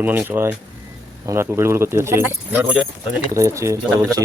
Good morning সবাই আমরা একটু বেড়ে করতে যাচ্ছি কোথায় যাচ্ছি কথা বলছি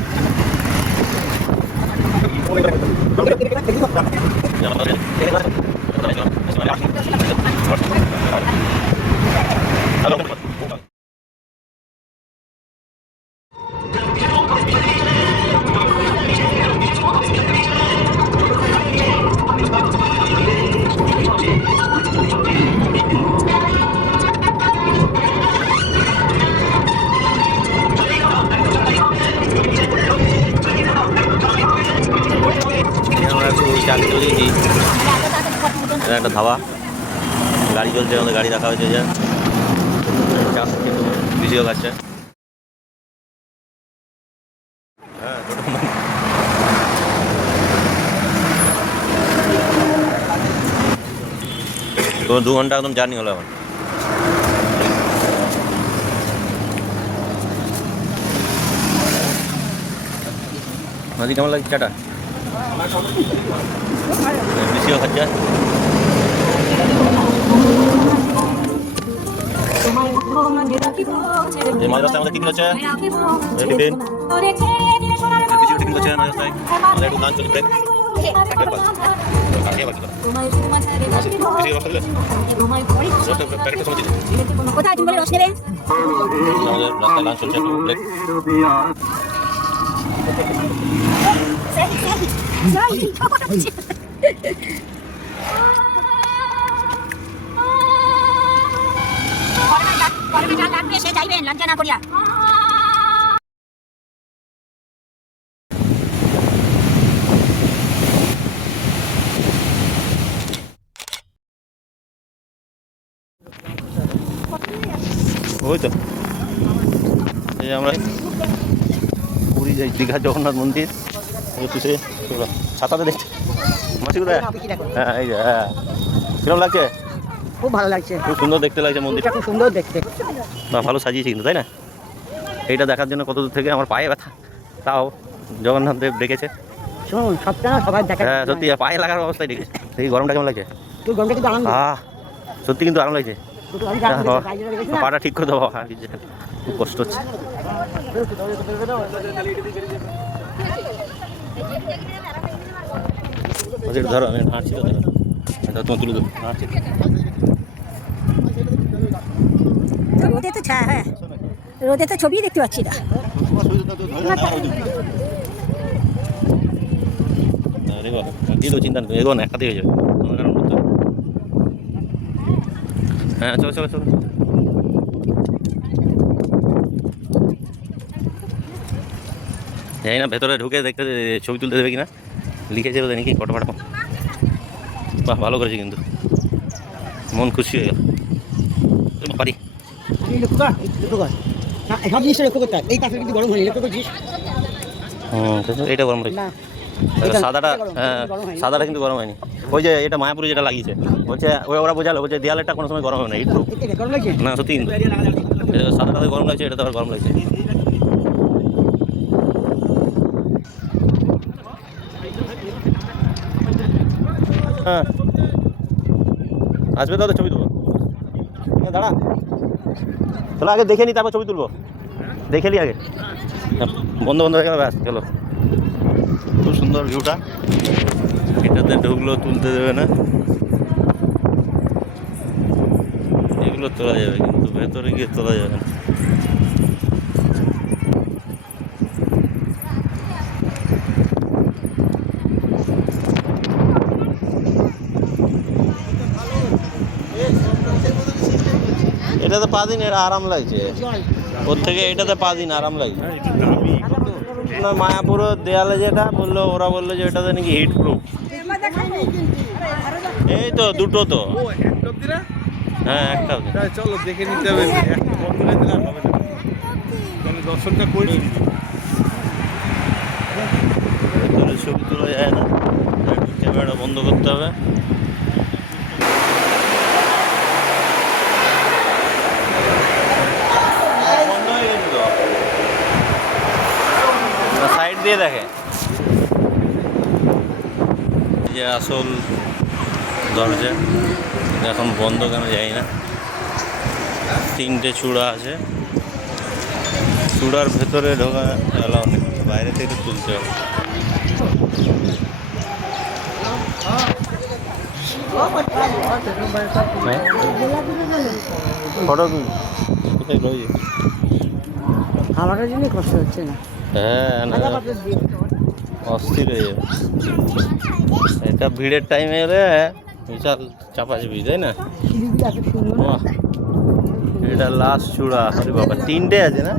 এটা একটা ধাবা। গাড়ি চলছে আমাদের গাড়ি রাখা হয়েছে যে। খাচ্ছে হ্যাঁ তো দু ঘণ্টা একদম জার্নি হলো এখন। নদী কেমন লাগছে? চাটা বেশিও খাচ্ছে। এই মাঝ রাস্তায় আমাদের টিফিন হচ্ছে? টিফিন কিছু টিফিন হচ্ছে মাঝ রাস্তায় আমাদের একটু লাঞ্চ ব্রেক কাটিয়ে চলছে একটু ব্রেক সে যাইবেন লজ্জা না করিয়া ওই তো এই আমরা পুরী যাই দীঘা জগন্নাথ মন্দির। এগুলো ছাতাতে দেখছি মাসি কোথায়? হ্যাঁ এই যে হ্যাঁ। কিরম লাগছে? খুব ভালো লাগছে। খুব সুন্দর দেখতে লাগছে মন্দিরটা। খুব সুন্দর দেখতে। বা ভালো সাজিয়েছে কিন্তু তাই না? এইটা দেখার জন্য কত দূর থেকে আমার পায়ে ব্যথা। তাও জগন্নাথ দেব ডেকেছে। শুনুন সবটা না সবাই দেখা হ্যাঁ সত্যি পায়ে লাগার অবস্থায় ডেকেছে। এই গরমটা কেমন লাগছে? তুই গরমটা কিন্তু আনন্দ আহ সত্যি কিন্তু আরাম লাগছে। হ্যাঁ, না। পাটা ঠিক করে দেবো আর কিছু খুব কষ্ট হচ্ছে। ধরো আমি হাঁটছি তো তোমার তুলে দেবো হাঁটছি। রোদে তো ছা হ্যাঁ রোদে তো ছবি দেখতে পাচ্ছি না চিন্তা এগো না একাতে হয়ে যাবে হ্যাঁ চলো চলো চলো না ভেতরে ঢুকে দেখতে ছবি তুলতে দেবে কিনা লিখেছে বোধহয় নাকি ফাটো বাহ ভালো করেছে কিন্তু মন খুশি হয়ে গেল তুই লক্ষ্য কর লক্ষ্য কর না সব জিনিসটা লক্ষ্য করতে হয় এই পাশে কিন্তু গরম হয়নি লক্ষ্য করছিস হুম তো এইটা গরম লাগছে না। এটা এটা- সাদাটা গরম, হ্যাঁ গরম। সাদাটা কিন্তু গরম হয়নি। ওই যে এটা মায়াপুরে যেটা লাগিয়েছে বলছে ওই ওরা বোঝালো বলছে দেয়ালেরটা কোনো সময় গরম হবে না একটু না সত্যি কিন্তু। এটা সাদাটাতে গরম লাগছে এটা তো আবার গরম লাগছে। হ্যাঁ। আসবে তাহলে ছবি হ্যাঁ, দাঁড়া। চলো আগে দেখে নি, তারপর ছবি তুলবো। দেখে নি আগে। বন্ধ বন্ধ হয়ে ব্যাস চলো। খুব সুন্দর ভিউটা এটাতে ঢুকলো, তুলতে দেবে না। এগুলো তোলা যাবে কিন্তু, ভেতরে গিয়ে তোলা যাবে না। এটাতে পা দিন এটা আরাম লাগছে। ওর থেকে এটাতে পা দিন আরাম লাগছে। না মায়াপুরের দেয়ালে যেটা বলল ওরা বলল যে এটাতে নাকি হিট প্রুফ এই তো দুটো তো। হ্যাঁ একটা চলো দেখে নিতে হবে। দর্শনটা করে ছবি তোলা যায় না। ক্যামেরাটা বন্ধ করতে হবে বন্ধ হয়ে গেছে তো সাইড দিয়ে দেখে যে আসল দরজা এখন বন্ধ কেন যাই না। তিনটে চূড়া আছে। চূড়ার ভেতরে ঢোকা নেই, বাইরে থেকে তুলতে হবে। আমাদের জন্য কষ্ট হচ্ছে না। হ্যাঁ না অস্থির হয়ে যাবে। এটা ভিড়ের টাইমে এলে বিশাল চাপা চাপাচাপি তাই না? এটা লাস্ট চূড়া আরে বাবা তিনটে আছে না?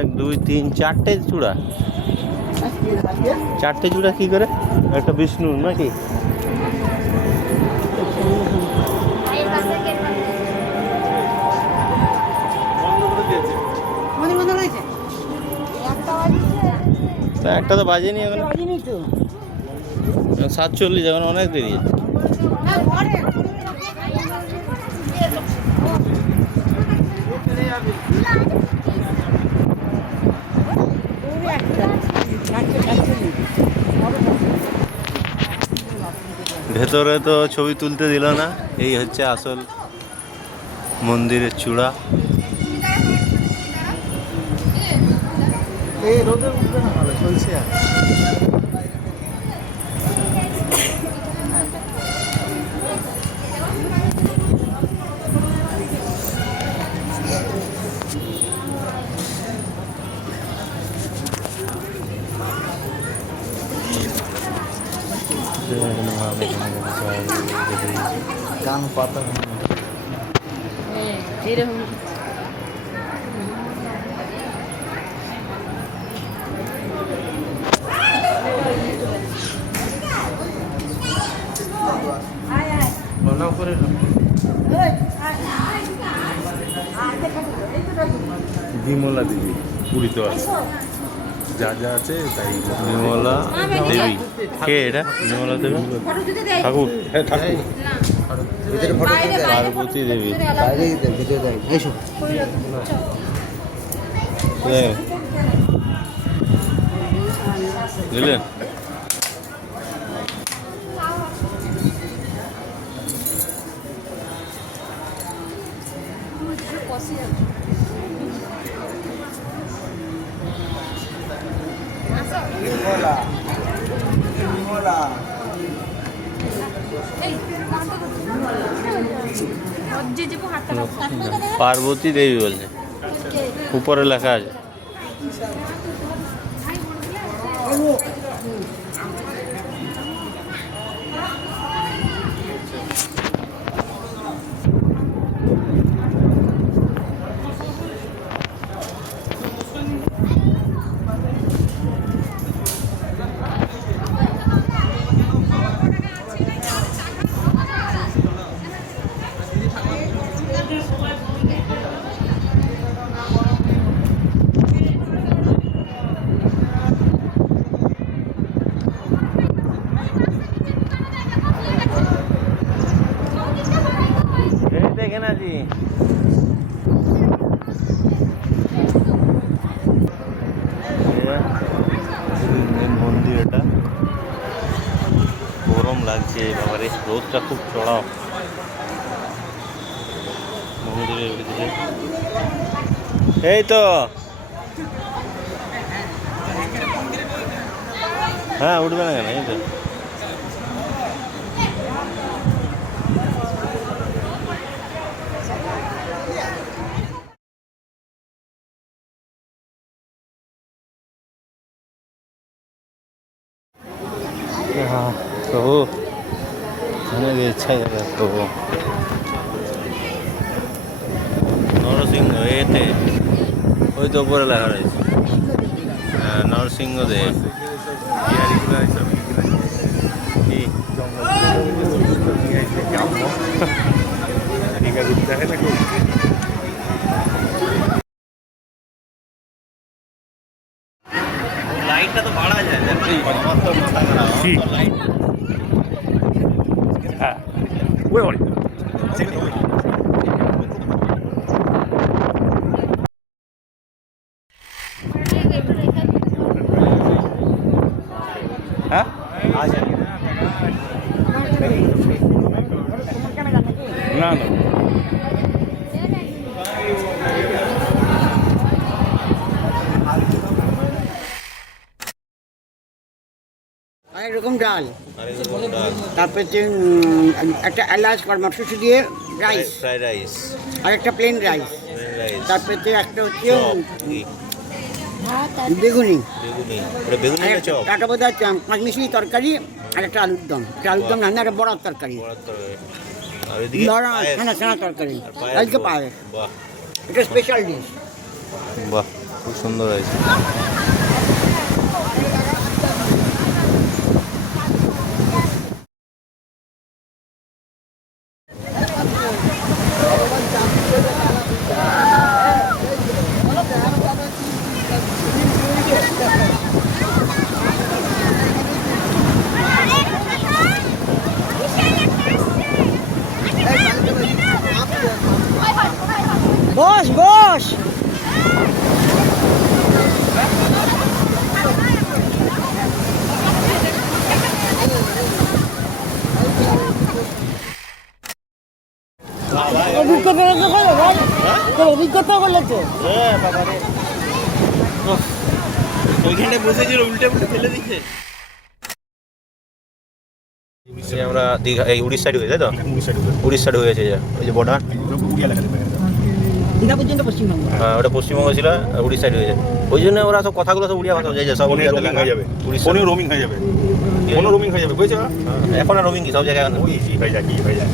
এক দুই তিন চারটে চূড়া। চারটে চূড়া কি করে? একটা বিষ্ণু নাকি? একটা তো বাজেনি এখন সাতচল্লিশ এখন অনেক দেরি ভেতরে তো ছবি তুলতে দিল না এই হচ্ছে আসল মন্দিরের চূড়া। এই রোদে উঠবে না চলছে আর। গান পাতা বলা করে বিমলা দেবী। পুরীতে আছে। যা যা আছে তাই। বিমলা দেবী। কে এটা? বিমলা দেবী। ঠাকুর। হ্যাঁ ঠাকুর। পার্বতী দেবী বাইরেই পার্বতী দেবী বলছে। উপরে লেখা আছে এই দেখেন আজি মন্দির এটা গরম লাগছে বাবারে রোদটা খুব চড়া মন্দিরের ভিতরে এই তো হ্যাঁ উঠবে না কেন এই তো हाँ प्रभु हमें भी अच्छा लगा प्रभु নরসিংহ এতে ওই তো উপরে লেখা রয়েছে হ্যাঁ নরসিংহ দেব বিহারিগুলো এইসব এইগুলো কি জঙ্গল নিয়ে আসলে গ্রাম্য দীঘা ঘুরতে হয় না খুব লাইটটা তো বাড়া যায় আমার তো মাথা খারাপ কি? লাইট হ্যাঁ। ওই অনেক হ্যাঁ? না না। অনেক রকম ডাল। তারপরে হচ্ছে, একটা এলাচ মটরশুটি দিয়ে রাইস ফ্রাইড রাইস আর একটা প্লেন রাইস তারপরে হচ্ছে একটা হচ্ছে বেগুনি। একটা বোধ হয় পাঁচ তরকারি আর একটা আলুর দম। একটা আলুর দম না না একটা বড়ার তরকারি। বড়ার তরকারি। আর এদিকে বড়া ছানা ছানা তরকারি। পায়েস পায়ে এটা স্পেশাল ডিশ বাহ খুব সুন্দর হয়েছে। তো ওইখানে বসেছিল উল্টে উল্টে ফেলে দিচ্ছে আমরা দীঘা এই উড়িষ্যা ঢুকে তাই তো উড়িষ্যা ঢুকে গেছে ওই যে বর্ডার দীঘা পর্যন্ত পশ্চিমবঙ্গ হ্যাঁ ওটা পশ্চিমবঙ্গ ছিল উড়িষ্যা ঢুকে গেছে ওই জন্য ওরা সব কথাগুলো সব উড়িয়া ভাষা বোঝায় যে সব হয়ে যাবে ফোনে রোমিং হয়ে যাবে ফোনে রোমিং হয়ে যাবে বুঝছ হ্যাঁ, এখন আর রোমিং কি সব জায়গায় হয়ে যায় কি হয়ে যায়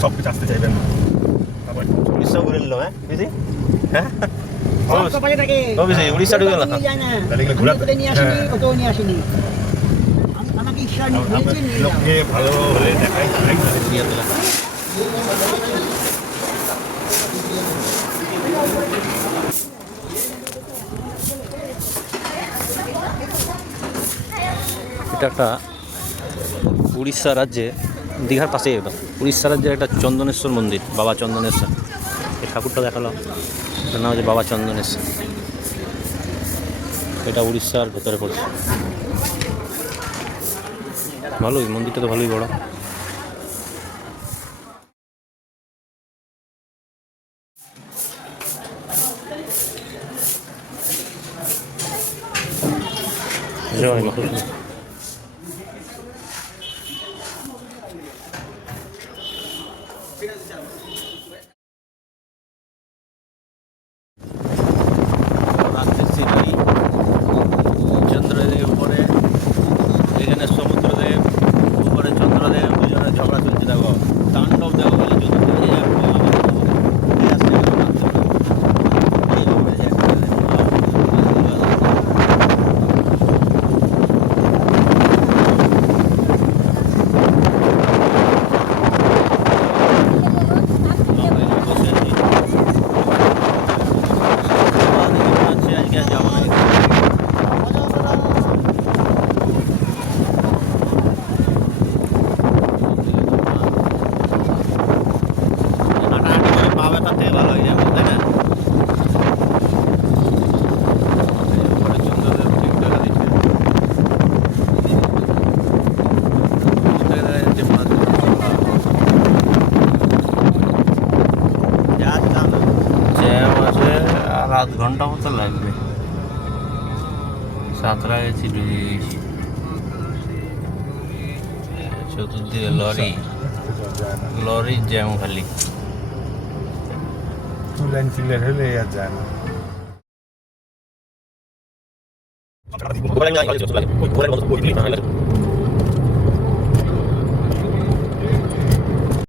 সব কিছু আসতে চাইবেন না আবার উড়িষ্যাও ঘুরে নিল হ্যাঁ। বুঝলি হ্যাঁ উড়িষ্যা ঢুকে লোককে ভালো হলে দেখাই। এটা একটা উড়িষ্যা রাজ্যে দীঘার পাশেই একদম। উড়িষ্যার রাজ্যের একটা চন্দনেশ্বর মন্দির, বাবা চন্দনেশ্বর। এই ঠাকুরটা দেখালাম। এটার নাম হচ্ছে বাবা চন্দনেশ্বর। এটা উড়িষ্যার ভেতরে পড়ছে। ভালোই, মন্দিরটা তো ভালোই বড়। জয় মা রাত্রের সিনারি চন্দ্রদেব উপরে এখানে সমুদ্রদেব উপরে চন্দ্রদেব দুজনে ঝগড়া চলছে দেখো তাণ্ডব দেখো বলে চন্দ্রদেব এই এক পা আবার দেখো। এই আসছে এগুলো মারছে না। এই উপরে যে একটা দেব, আমরা এখানে বসে আছি। বাবা দেখে মনে হচ্ছে আজকে আর যাব না হাঁটাহাঁটি করে পা ব্যথার থেকে ভালো হয়ে যাবে তাই না উপরে চন্দ্রদেব ঠিক দেখা দিচ্ছে দূর থেকে দেখা যাচ্ছে পাঁচ জ্যাম আছে আধ ঘণ্টা মতো লাগবে। সাতটা গেছি চতুর্দিকে লরি। লরি জ্যাম খালি। লাইন ক্লিয়ার হলে আর যায় না।